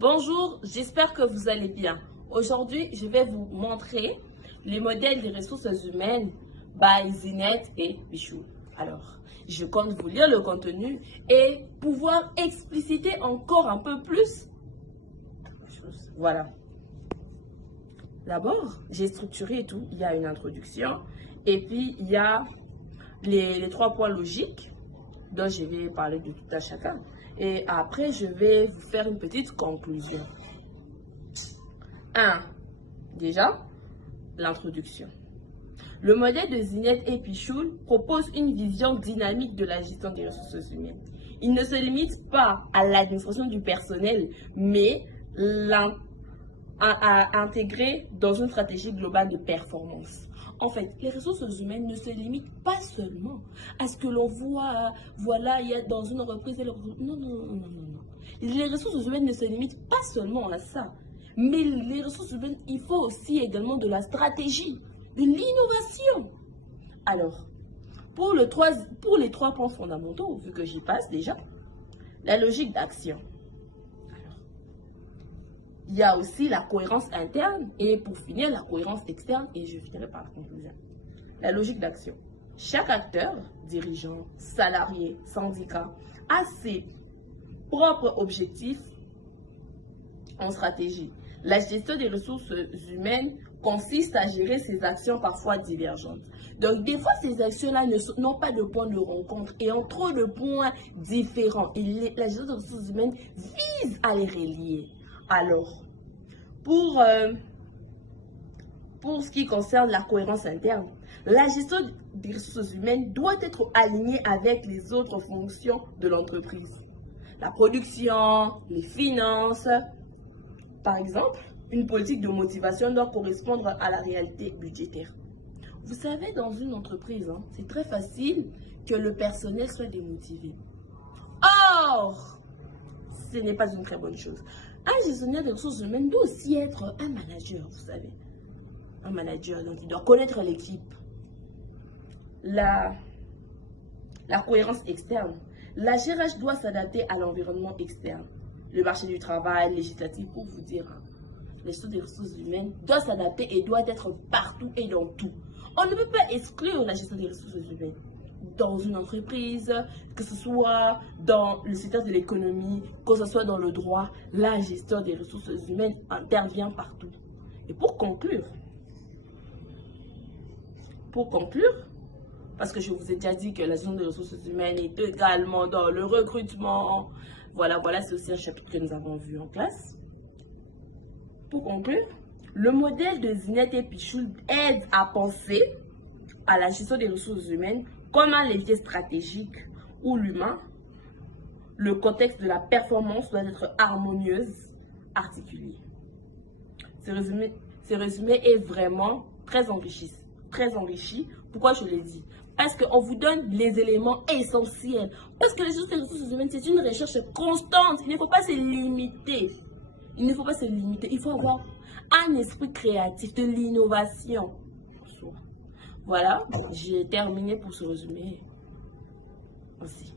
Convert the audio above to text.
Bonjour, j'espère que vous allez bien. Aujourd'hui, je vais vous montrer les modèles des ressources humaines by Zinette et Bichou. Alors, je compte vous lire le contenu et pouvoir expliciter encore un peu plus. Voilà. D'abord, j'ai structuré et tout. Il y a une introduction et puis il y a les 3 points logiques dont je vais parler de tout à chacun. Et après, je vais vous faire une petite conclusion. 1. Déjà, l'introduction. Le modèle de Zinette et Pichoul propose une vision dynamique de la gestion des ressources humaines. Il ne se limite pas à l'administration du personnel, mais à intégrer dans une stratégie globale de performance. En fait, les ressources humaines ne se limitent pas seulement à ce que l'on voit, voilà, il y a dans une entreprise. Non, non, non, non, non. Les ressources humaines ne se limitent pas seulement à ça. Mais les ressources humaines, il faut aussi également de la stratégie, de l'innovation. Alors, pour les 3 points fondamentaux, vu que j'y passe déjà, la logique d'action. Il y a aussi la cohérence interne et pour finir, la cohérence externe et je finirai par la conclusion. La logique d'action. Chaque acteur, dirigeant, salarié, syndicat, a ses propres objectifs en stratégie. La gestion des ressources humaines consiste à gérer ces actions parfois divergentes. Donc, des fois, ces actions-là n'ont pas de point de rencontre et ont trop de points différents. Et la gestion des ressources humaines vise à les relier. Alors, pour ce qui concerne la cohérence interne, la gestion des ressources humaines doit être alignée avec les autres fonctions de l'entreprise. La production, les finances. Par exemple, une politique de motivation doit correspondre à la réalité budgétaire. Vous savez, dans une entreprise, c'est très facile que le personnel soit démotivé. Or, ce n'est pas une très bonne chose. Un gestionnaire des ressources humaines doit aussi être un manager, vous savez. Un manager, donc il doit connaître l'équipe. La cohérence externe. La GRH doit s'adapter à l'environnement externe. Le marché du travail, législatif, pour vous dire. Les gestion des ressources humaines doit s'adapter et doit être partout et dans tout. On ne peut pas exclure la gestion des ressources humaines dans une entreprise, que ce soit dans le secteur de l'économie, que ce soit dans le droit, la gestion des ressources humaines intervient partout. Et pour conclure, parce que je vous ai déjà dit que la gestion des ressources humaines est également dans le recrutement, voilà, c'est aussi un chapitre que nous avons vu en classe. Pour conclure, le modèle de Zinette et Pichoul aide à penser à la gestion des ressources humaines comme un levier stratégique où l'humain, le contexte de la performance doit être harmonieuse, articulé. Ce résumé est vraiment très enrichi. Pourquoi je le dis? Parce qu'on vous donne les éléments essentiels. Parce que les ressources humaines, c'est une recherche constante. Il ne faut pas se limiter. Il faut avoir un esprit créatif, de l'innovation. Voilà, j'ai terminé pour ce résumé. Merci.